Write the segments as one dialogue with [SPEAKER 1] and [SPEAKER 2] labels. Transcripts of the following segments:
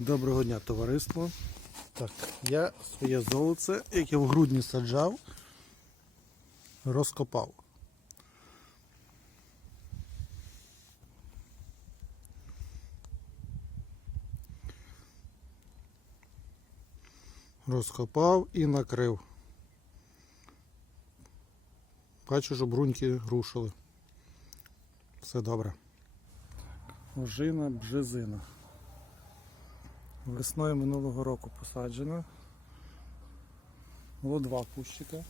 [SPEAKER 1] Доброго дня, товариство. Так, я своє золоце, яке в грудні саджав, розкопав. Розкопав і накрив. Бачу, що бруньки рушили. Все добре. Ожина бжезина. Весною минулого року посаджена. Було два кущика.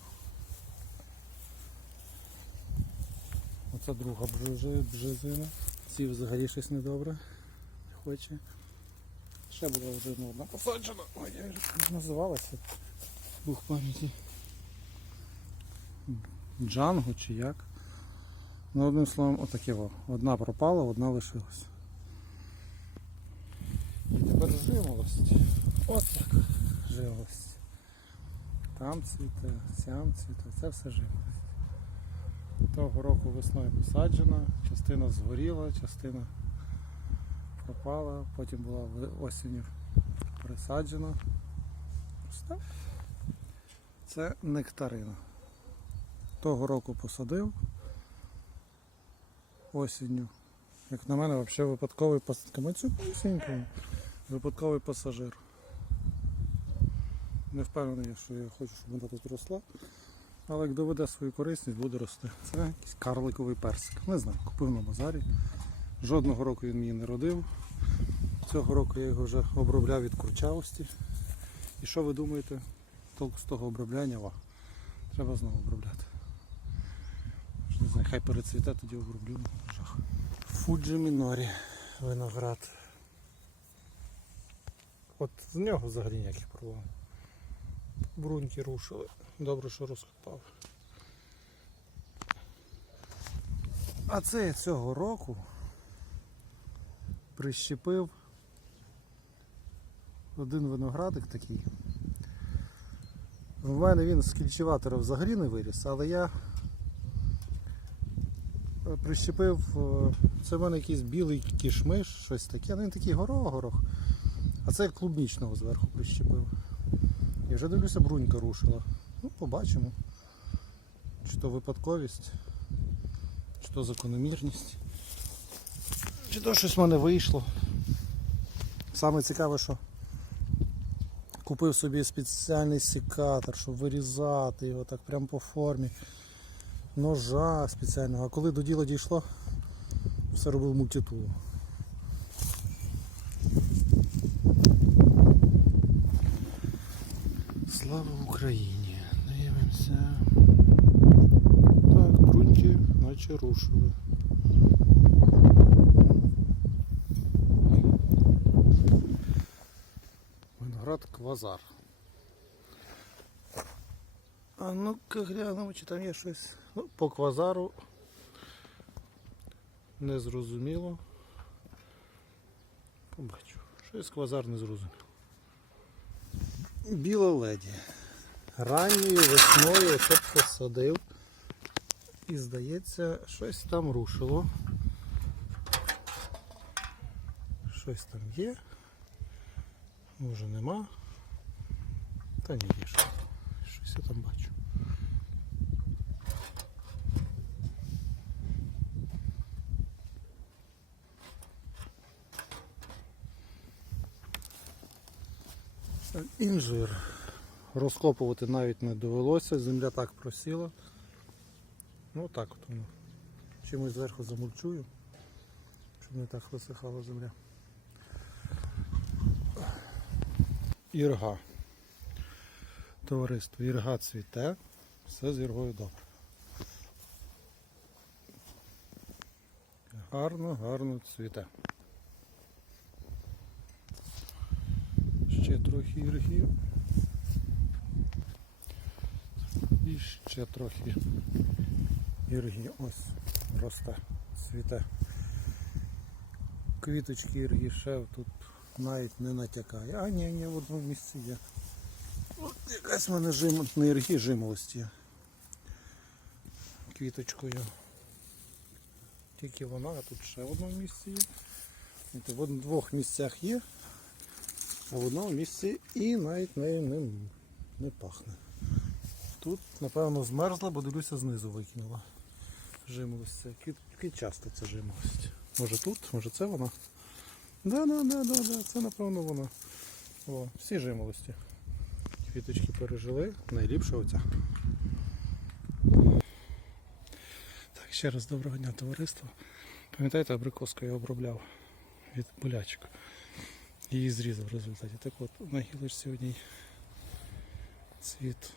[SPEAKER 1] Оце друга бжези- бжезина. Ці взагалі щось недобре. Не хоче. Ще була вже одна посаджена. Ой, як же вона називалася? Бух пам'яті. Джанго чи як. Ну, одним словом, отаке. Одна пропала, одна лишилась. І тепер живолость. От як живолость. Там цвіте, сям цвіте, це все живолость. Того року весною посаджена, частина згоріла, частина пропала, потім була осінню пересаджена. Це нектарина. Того року посадив осінню. Як на мене, взагалі випадковий пасажир. Випадковий пасажир. Не впевнений, що я хочу, щоб вона тут росла. Але як доведе свою корисність, буде рости. Це якийсь карликовий персик. Не знаю, купив на базарі. Жодного року він мені не родив. Цього року я його вже обробляв від курчавості. І що ви думаєте? Толку з того обробляння? Ва. Треба знову обробляти. Не знаю, хай перецвіте, тоді оброблю. Фуджі Мінорі виноград. От з нього взагалі ніяких проблем. Бруньки рушили. Добре, що розкопав. А це я цього року прищепив один виноградик такий. В мене він з кільчеватора взагалі не виріс, але я е, прищепив, е, це в мене якийсь білий кішмиш, щось таке, ну він такий горох-горох. А це клубнічного зверху прищепив. І вже дивлюся, брунька рушила. Ну, побачимо. Чи то випадковість, чи то закономірність. Чи то щось в мене вийшло. Саме цікаве, що купив собі спеціальний секатор, щоб вирізати його так прямо по формі. Ножа спеціального. А коли до діла дійшло, все робив мультитулу. Слава Україні! Дивимося. Так, бруньки наче рушили. Виноград квазар. А ну-ка глянемо, чи там є щось. Ну, по квазару не зрозуміло. Побачу. Щось квазар не зрозуміло. Біла леді. Ранньою весною оце посадив. І здається, щось там рушило. Щось там є. Може нема. Та ні, є щось. Щось я там бачу. Інжир. Розкопувати навіть не довелося, земля так просіла. Ну так от воно. Чимось зверху замульчую, щоб не так висихала земля. Ірга. Товариство, ірга цвіте, все з іргою добре. Гарно, гарно цвіте. Ще трохи іргів. І ще трохи ірги. Ось росте, цвіте. Квіточки ірги ще тут навіть не натякає. А ні, ні, в одному місці є. От якась в мене жим... на іргі жимолость. Квіточкою. Тільки вона, а тут ще в одному місці є. В двох місцях є. В одному місці і навіть нею не, не пахне. Тут, напевно, змерзла, бо дивлюся, знизу викинула. Жимолость. Квітки часто це жимолость. Може тут, може це вона? Да, да, да, да, да, це напевно вона. О, всі жимолості. Квіточки пережили, найліпша оця. Так, ще раз доброго дня, товариство. Пам'ятаєте, абрикоску я обробляв від болячок. Її зрізав в результаті. Так от, на гілочці одній цвіт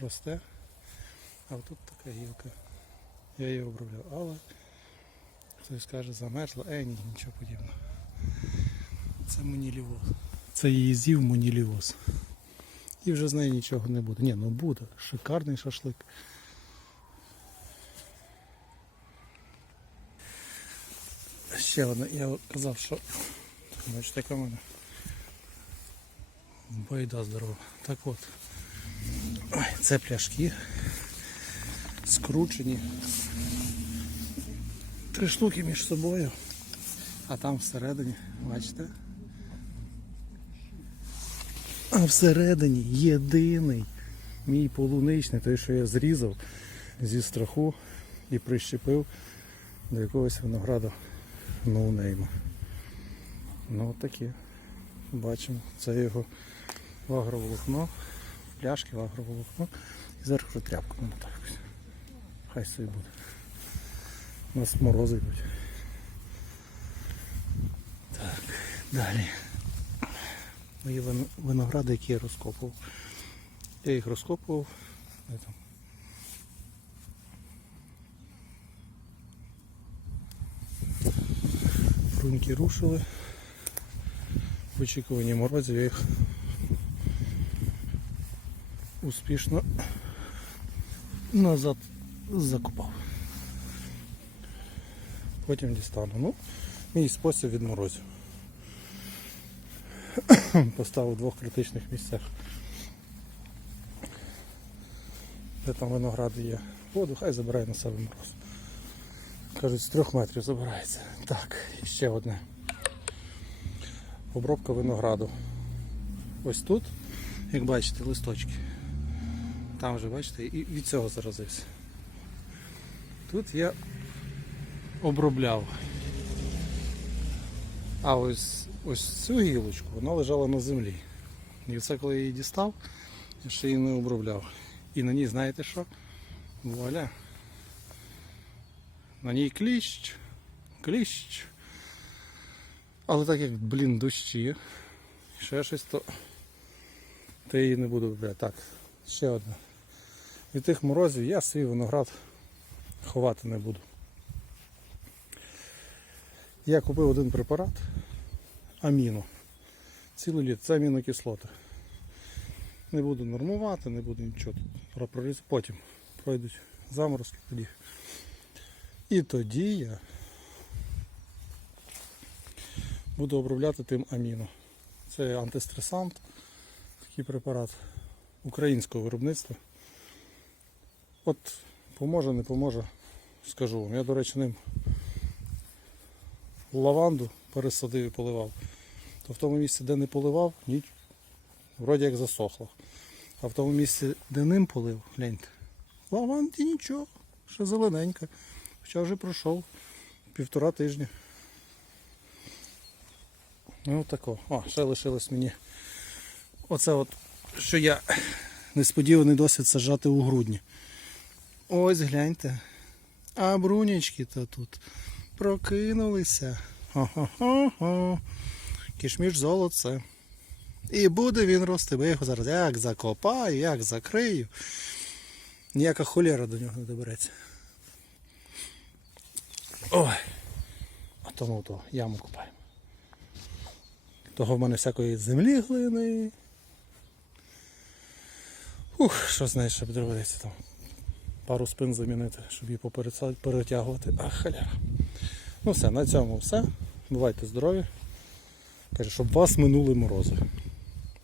[SPEAKER 1] росте, а тут така гілка. Я її обробляв, але хтось каже, замерзла, е, ні, нічого подібного. Це монілівоз. Це її з'їв монілівоз. І вже з нею нічого не буде. Ні, ну буде. Шикарний шашлик. Ще одне, я казав, що бачите, яка в мене байда здорова. Так от. Це пляшки скручені. Три штуки між собою. А там всередині, бачите? А всередині єдиний мій полуничний, той, що я зрізав зі страху і прищепив до якогось винограду ноунейма. Ну от таке. Бачимо. Це його вагроволокно, пляшки вагроволокно. І зверху вже тряпку намотаю. Хай собі буде. У нас морози йдуть. Так, далі. Мої виногради, які я розкопував. Я їх розкопував. Бруньки рушили. В очікуванні морозів я їх успішно назад закопав. Потім дістану. Ну, мій спосіб від морозів. Поставив в двох критичних місцях. Де там виногради є воду, хай забирає на себе мороз. Кажуть, з трьох метрів забирається. Так, і ще одне. Обробка винограду. Ось тут, як бачите, листочки. Там вже бачите, і від цього заразився. Тут я обробляв. А ось ось цю гілочку вона лежала на землі. І це коли я її дістав, я ще її не обробляв. І на ній, знаєте що? Вуаля. На ній кліщ, кліщ. Але так як, блін, дощі, ще щось, то, то її не буду обробляти. Так, ще одне. Від тих морозів я свій виноград ховати не буду. Я купив один препарат аміно. Ціле літо. Це амінокислоти. Не буду нормувати, не буду нічого тут прорізати. Потім пройдуть заморозки тоді. І тоді я буду обробляти тим аміно. Це антистресант, такий препарат українського виробництва. От поможе, не поможе, скажу вам. Я, до речі, ним лаванду пересадив і поливав. То в тому місці, де не поливав, ніч, вроді як засохло. А в тому місці, де ним полив, гляньте, лаванді нічого, ще зелененька. Хоча вже пройшов півтора тижня. Ну тако. О, ще лишилось мені. Оце от, що я несподіваний досвід саджати у грудні. Ось гляньте. А брунячки то тут прокинулися. Хо-хо-хо. Кішміш золоце. І буде він рости, бо я його зараз як закопаю, як закрию. Ніяка холєра до нього не добереться. Ой. А тому то яму купаємо. Того в мене всякої землі глини. Ух, що знаєш, щоб доведеться там. Пару спин замінити, щоб її поперетягувати. перетягувати. Ах, халяра. Ну все, на цьому все. Бувайте здорові. Каже, щоб вас минули морози.